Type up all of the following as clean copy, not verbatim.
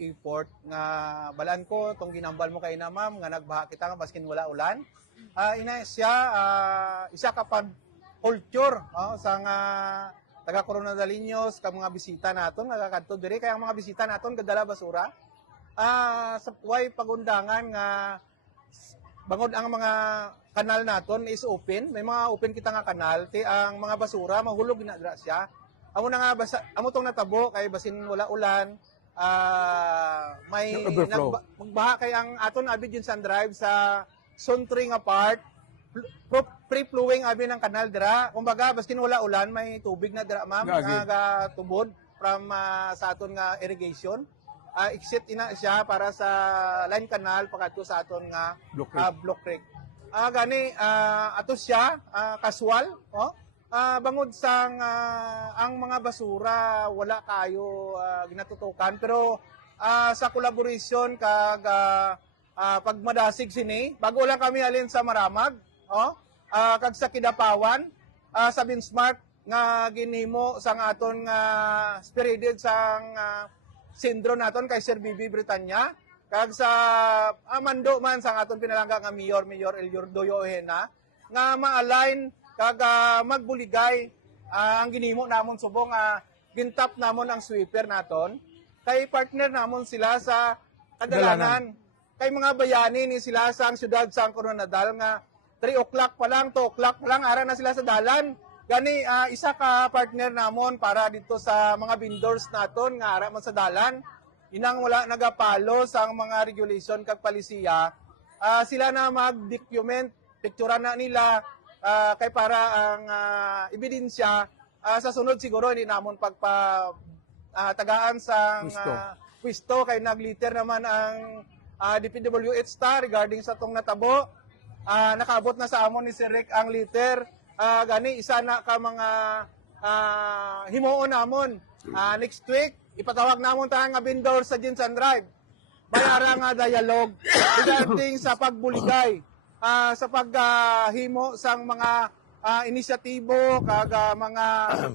effort nga balaan ko tong ginambal mo kay na ma'am nga nagbaha kita nga baskin wala ulan. Ina siya isa ka pag culture sa nga taga Coronadaliños ka mga bisita naton nga kadto diri kay ang mga bisita naton kadala basura. Sa way pagundangan nga bangod ang mga kanal naton is open, may mga open kita nga kanal ti ang mga basura mahulog na dira siya. Amo na nga amo tong natabo kay basin wala ulan. May magbaha kay ang aton abi Jinsan Drive sa Sontri nga part free flowing abi ng kanal dira kumbaga baskin wala ulan may tubig na dira ma'am nga tubod from sa aton nga irrigation exit ina siya para sa line canal pakadto sa aton nga Block Creek. Gani ato siya casual bangod sang ang mga basura wala kayo ginatutukan pero sa collaboration kag pagmadasig sini bago lang kami alin sa Maramag kag sa Kidapawan sa Binsmart nga ginhimo sang aton nga spearheaded sang sindro naton kay Sir Bibi Britanya kag sa mando man sang aton pinalangga nga Mayor Elior Doyo Ojena nga ma-align kag magbuligay ang ginhimo namon subong gintap namon ang sweeper naton kay partner namon sila sa kadalanan kay mga bayani ni sila sa siyudad sa Coronadal nga 3 o'clock pa lang 2 o'clock pa lang ara na sila sa dalan gani isa ka partner namon para dito sa mga vendors naton nga ara man sa dalan inang wala nagapalo sa mga regulation kag palisiya sila na mag-document picturean na nila kay para ang ebidensya sa sunod siguro hindi namon tagaan sa pwisto kay nagliter naman ang DPWH star regarding sa tong natabo nakaabot na sa amon ni Sir Rick ang liter gani isa na ka mga himuon namon next week ipatawag namon ta nga vendor sa Jinsan Drive bayara nga dialogue regarding sa pagbuligay sa paghimo sang mga inisyatibo kag mga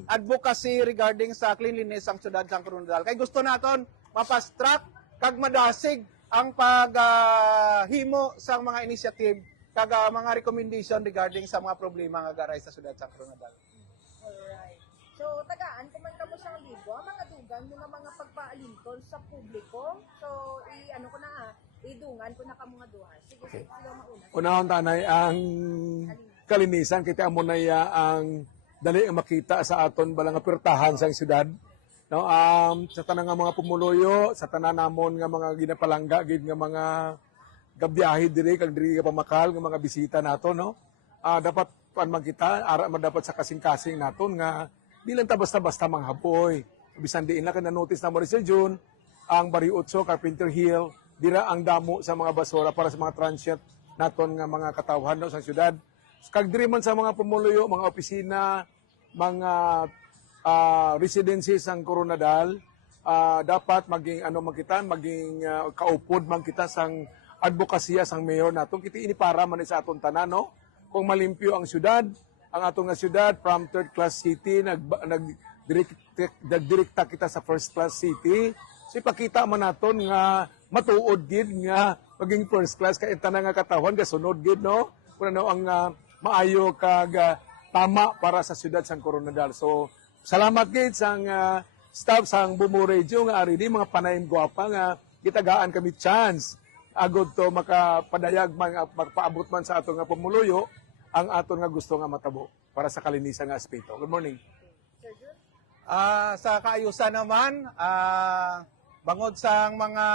advocacy regarding sa cleanliness sang syudad sang Coronadal. Kay gusto naton ma-fast track kag madasig ang paghimo sang mga initiative kag mga recommendation regarding sa mga problema nga garay sa syudad sang Coronadal. Alright. So tagaan ko man kamo sang libo ang mga dugang mga pagpaalingkon sa publiko. So ano ko na idungan ko na kamo nga duha. Sige, okay. Sila mauna. Unahon tanay ang kalinisan kita amo na ang dali ang makita sa aton balang pirtahan sa syudad. No, sa tanang nga mga pumuluyo, sa tanan namon nga mga ginapalangga gid nga mga gabiyahe diri kag diri ka pamakal nga mga bisita nato no. Dapat pan makita ara man dapat sa kasing-kasing naton nga di lang ta basta-basta manghapoy. Bisan diin na kana notice na mo rin sa June ang Barrio 8 Carpenter Hill dira ang damo sa mga basura para sa mga transient naton nga mga katawhan no, sa syudad. Kag diri man sa mga pumuluyo, mga opisina, mga residences sang Coronadal, dapat maging maging kaupod man kita sang advokasya sang mayor naton kiti ini para man sa aton tanan no. Kung malimpyo ang syudad, ang aton nga syudad from third class city nagdirekta kita sa first class city. So ipakita man naton nga matuod gid nga maging first class kay tanan nga katawhan gasunod gid no kun ano ang maayo kag tama para sa syudad sang Coronadal. So salamat gid sang staff sang Bumo Radio nga ari di mga panayim gwapa nga gitagaan kami chance agod to makapadayag magpaabot man sa aton nga pumuluyo ang aton nga gusto nga matabo para sa kalinisan nga aspeto. Good morning. Sa kaayusan naman bangod sang mga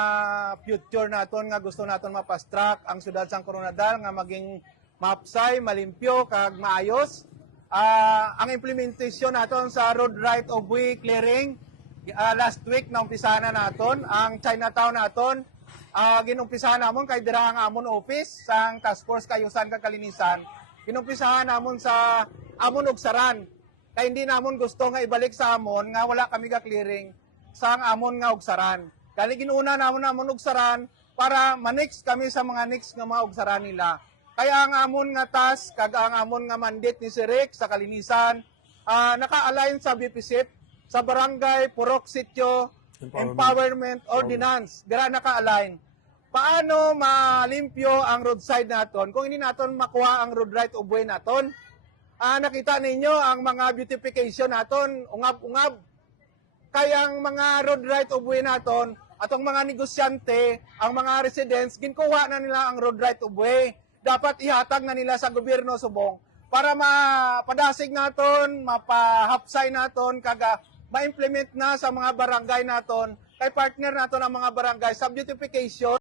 future naton nga gusto naton ma-fast track ang syudad sang Coronadal nga maging mapsay, malimpyo kag maayos. Ang implementation naton sa road right of way clearing last week na umpisahan na naton ang Chinatown naton ginumpisahan namon kay dira ang amon office sang task force kaayusan kag kalinisan ginumpisahan namon sa amon ugsaran kay hindi namon gusto nga ibalik sa amon nga wala kami ga clearing sang amon nga ugsaran. Kali ginuuna namon ugsaran para ma-next kami sa mga next nga mga ugsaran nila. Kaya ang amon nga task kag ang amon nga mandate ni Sir Rick sa kalinisan naka-align sa BPSIP sa barangay Purok Sitio Empowerment Ordinance. Dira naka-align. Paano malimpyo ang roadside naton kung hindi naton makuha ang road right of way naton? Nakita ninyo ang mga beautification naton, ungab-ungab. Kaya ang mga road right of way naton, atong mga negosyante, ang mga residents, ginkuha na nila ang road right of way. Dapat ihatag na nila sa gobyerno subong para mapadasig naton, mapahapsay naton, kaga ma-implement na sa mga barangay naton, kay partner naton ang mga barangay sa beautification.